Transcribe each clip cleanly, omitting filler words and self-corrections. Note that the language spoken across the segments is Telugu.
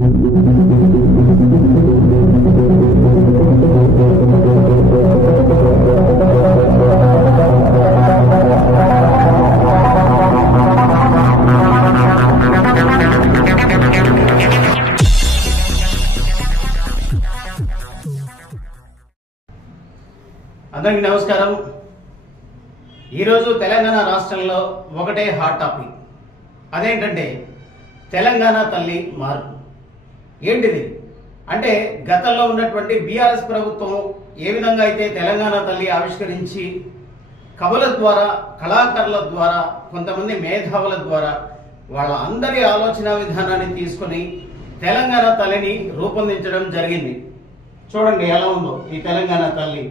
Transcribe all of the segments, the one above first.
అందరికీ నమస్కారం. ఈరోజు తెలంగాణ రాష్ట్రంలో ఒకటే హాట్ టాపిక్. అదేంటంటే తెలంగాణ తల్లి మార్పు. ఏంటిది అంటే గతంలో ఉన్నటువంటి బీఆర్ఎస్ ప్రభుత్వం ఏ విధంగా అయితే తెలంగాణ తల్లి ఆవిష్కరించి కవుల ద్వారా, కళాకారుల ద్వారా, కొంతమంది మేధావుల ద్వారా వాళ్ళ అందరి ఆలోచన విధానాన్ని తీసుకొని తెలంగాణ తల్లిని రూపొందించడం జరిగింది. చూడండి ఎలా ఉందో ఈ తెలంగాణ తల్లి.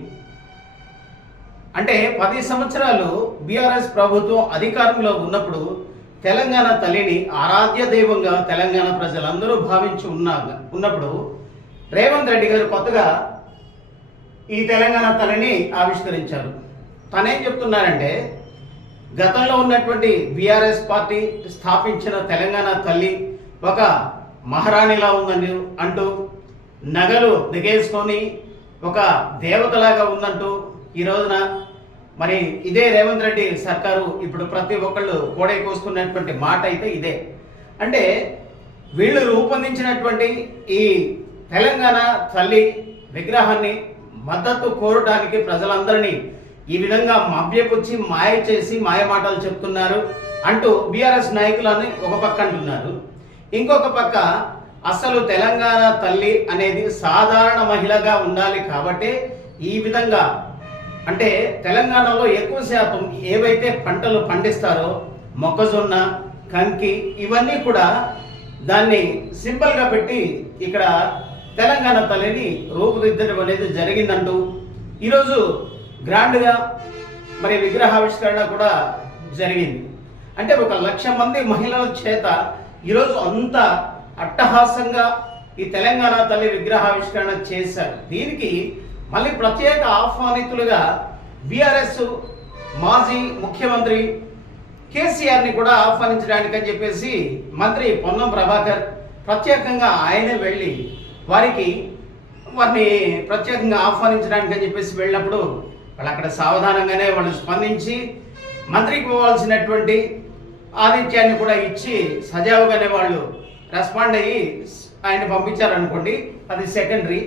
అంటే 10 సంవత్సరాలు బీఆర్ఎస్ ప్రభుత్వం అధికారంలో ఉన్నప్పుడు తెలంగాణ తల్లిని ఆరాధ్య దైవంగా తెలంగాణ ప్రజలందరూ భావించి ఉన్నప్పుడు రేవంత్ రెడ్డి గారు కొత్తగా ఈ తెలంగాణ తల్లిని ఆవిష్కరించారు. తనేం చెప్తున్నారంటే గతంలో ఉన్నటువంటి బీఆర్ఎస్ పార్టీ స్థాపించిన తెలంగాణ తల్లి ఒక మహారాణిలా ఉందని అంటూ, నగలు దిగేసుకొని ఒక దేవతలాగా ఉందంటూ ఈ రోజున మరి ఇదే రేవంత్ రెడ్డి సర్కారు ఇప్పుడు ప్రతి ఒక్కళ్ళు కోడే కోసుకున్నటువంటి మాట అయితే ఇదే. అంటే వీళ్ళు రూపొందించినటువంటి ఈ తెలంగాణ తల్లి విగ్రహాన్ని మద్దతు కోరడానికి ప్రజలందరినీ ఈ విధంగా మభ్యపుచ్చి మాయ చేసి మాయ మాటలు చెప్తున్నారు అంటూ బీఆర్ఎస్ నాయకులని ఒక పక్క అంటున్నారు. ఇంకొక పక్క అసలు తెలంగాణ తల్లి అనేది సాధారణ మహిళగా ఉండాలి కాబట్టి ఈ విధంగా, అంటే తెలంగాణలో ఎక్కువ శాతం ఏవైతే పంటలు పండిస్తారో మొక్కజొన్న, కంకి, ఇవన్నీ కూడా దాన్ని సింపుల్గా పెట్టి ఇక్కడ తెలంగాణ తల్లిని రూపుదిద్దడం అనేది జరిగిందంటూ ఈరోజు గ్రాండ్గా మరి విగ్రహావిష్కరణ కూడా జరిగింది. అంటే 1,00,000 మంది మహిళల చేత ఈరోజు అంత అట్టహాసంగా ఈ తెలంగాణ తల్లి విగ్రహావిష్కరణ చేశారు. దీనికి మళ్ళీ ప్రత్యేక ఆహ్వానితులుగా బీఆర్ఎస్ మాజీ ముఖ్యమంత్రి కేసీఆర్ని కూడా ఆహ్వానించడానికని చెప్పేసి మంత్రి పొన్నం ప్రభాకర్ ప్రత్యేకంగా ఆయనే వెళ్ళి వారిని ప్రత్యేకంగా ఆహ్వానించడానికని చెప్పేసి వెళ్ళినప్పుడు వాళ్ళు అక్కడ సావధానంగానే వాళ్ళు స్పందించి మంత్రికి పోవాల్సినటువంటి ఆతిథ్యాన్ని కూడా ఇచ్చి సజావుగానే వాళ్ళు రెస్పాండ్ అయ్యి ఆయన పంపించారనుకోండి, అది సెకండరీ.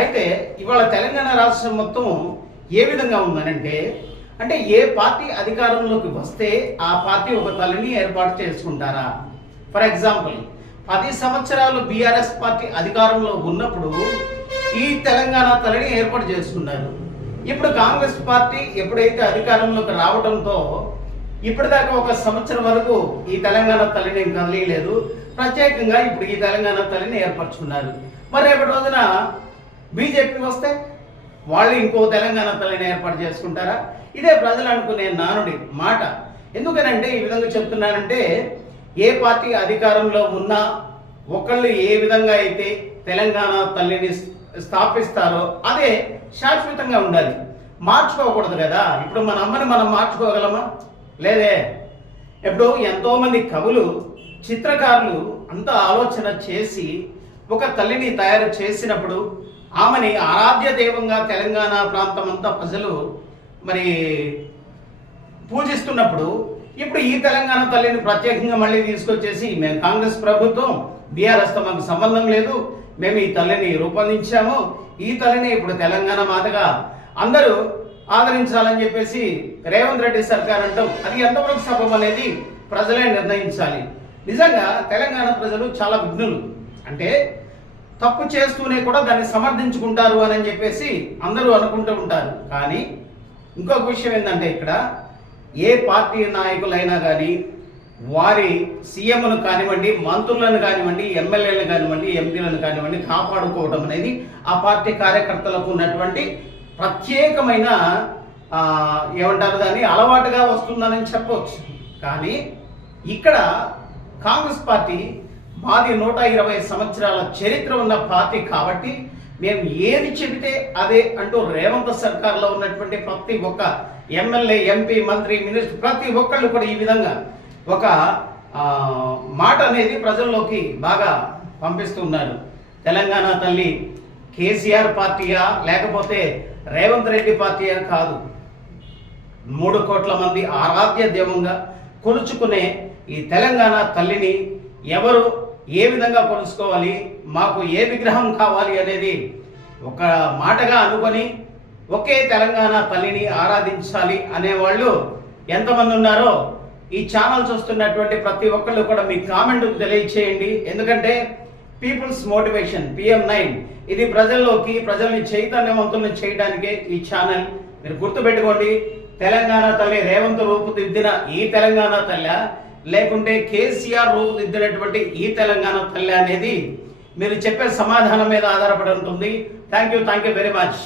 అయితే ఇవాళ తెలంగాణ రాష్ట్రం మొత్తం ఏ విధంగా ఉందనంటే, అంటే ఏ పార్టీ అధికారంలోకి వస్తే ఆ పార్టీ ఒక తల్లిని ఏర్పాటు చేసుకుంటారా. ఫర్ ఎగ్జాంపుల్ 10 సంవత్సరాలు బీఆర్ఎస్ పార్టీ అధికారంలో ఉన్నప్పుడు ఈ తెలంగాణ తల్లిని ఏర్పాటు చేసుకున్నారు. ఇప్పుడు కాంగ్రెస్ పార్టీ ఎప్పుడైతే అధికారంలోకి రావడంతో ఇప్పటిదాకా 1 సంవత్సరం వరకు ఈ తెలంగాణ తల్లిని కదిలేదు. ప్రత్యేకంగా ఇప్పుడు ఈ తెలంగాణ తల్లిని ఏర్పరచుకున్నారు. మరి రేపటి రోజున బీజేపీ వస్తే వాళ్ళు ఇంకో తెలంగాణ తల్లిని ఏర్పాటు చేసుకుంటారా? ఇదే ప్రజలు అనుకునే నానుడి మాట. ఎందుకనంటే ఈ విధంగా చెప్తున్నానంటే, ఏ పార్టీ అధికారంలో ఉన్నా ఒకళ్ళు ఏ విధంగా అయితే తెలంగాణ తల్లిని స్థాపిస్తారో అదే శాశ్వతంగా ఉండాలి, మార్చుకోకూడదు కదా. ఇప్పుడు మన అమ్మని మనం మార్చుకోగలమా? లేదే. ఇప్పుడు ఎంతోమంది కవులు, చిత్రకారులు అంత ఆలోచన చేసి ఒక తల్లిని తయారు చేసినప్పుడు ఆమెని ఆరాధ్య దైవంగా తెలంగాణ ప్రాంతం అంతా ప్రజలు మరి పూజిస్తున్నప్పుడు ఇప్పుడు ఈ తెలంగాణ తల్లిని ప్రత్యేకంగా మళ్ళీ తీసుకొచ్చేసి మేము కాంగ్రెస్ ప్రభుత్వం, బీఆర్ఎస్తో మాకు సంబంధం లేదు, మేము ఈ తల్లిని రూపొందించాము, ఈ తల్లిని ఇప్పుడు తెలంగాణ మాతగా అందరూ ఆదరించాలని చెప్పేసి రేవంత్ రెడ్డి సర్కార్ అంటాం. అది ఎంతవరకు సబబ్ అనేది ప్రజలే నిర్ణయించాలి. నిజంగా తెలంగాణ ప్రజలు చాలా విఘ్నులు. అంటే తప్పు చేస్తూనే కూడా దాన్ని సమర్థించుకుంటారు అని చెప్పేసి అందరూ అనుకుంటూ ఉంటారు. కానీ ఇంకొక విషయం ఏంటంటే, ఇక్కడ ఏ పార్టీ నాయకులైనా కానీ వారి సీఎంను కానివ్వండి, మంత్రులను కానివ్వండి, ఎమ్మెల్యేలను కానివ్వండి, ఎంపీలను కానివ్వండి కాపాడుకోవడం అనేది ఆ పార్టీ కార్యకర్తలకు ఉన్నటువంటి ప్రత్యేకమైన ఏమంటారు దాన్ని అలవాటుగా వస్తుందని చెప్పవచ్చు. కానీ ఇక్కడ కాంగ్రెస్ పార్టీ మాది 120 సంవత్సరాల చరిత్ర ఉన్న పార్టీ కాబట్టి మేము ఏది చెబితే అదే అంటూ రేవంత్ సర్కార్లో ఉన్నటువంటి ప్రతి ఒక్క ఎమ్మెల్యే, ఎంపీ, మంత్రి, మినిస్టర్ ప్రతి ఒక్కళ్ళు కూడా ఈ విధంగా ఒక మాట అనేది ప్రజల్లోకి బాగా పంపిస్తున్నారు. తెలంగాణ తల్లి కేసీఆర్ పార్టీయా లేకపోతే రేవంత్ రెడ్డి పార్టీయా కాదు. 3 కోట్ల మంది ఆరాధ్య దైవంగా కొలుచుకునే ఈ తెలంగాణ తల్లిని ఎవరు ఏ విధంగా కొలుసుకోవాలి, మాకు ఏ విగ్రహం కావాలి అనేది ఒక మాటగా అనుకొని ఒకే తెలంగాణ తల్లిని ఆరాధించాలి అనేవాళ్ళు ఎంతమంది ఉన్నారో ఈ ఛానల్ చూస్తున్నటువంటి ప్రతి ఒక్కళ్ళు కూడా మీ కామెంట్ తెలియచేయండి. ఎందుకంటే పీపుల్స్ మోటివేషన్ PM9 ఇది ప్రజల్ని చైతన్యవంతులను చేయడానికే ఈ ఛానల్. మీరు గుర్తుపెట్టుకోండి, తెలంగాణ తల్లి రేవంత్ రూపుదిద్దిన ఈ తెలంగాణ తల్లి లేకుంటే కేసీఆర్ రూపుదిద్దినటువంటి ఈ తెలంగాణ తల్లి అనేది మీరు చెప్పే సమాధానం మీద ఆధారపడి ఉంటుంది. Thank you very much.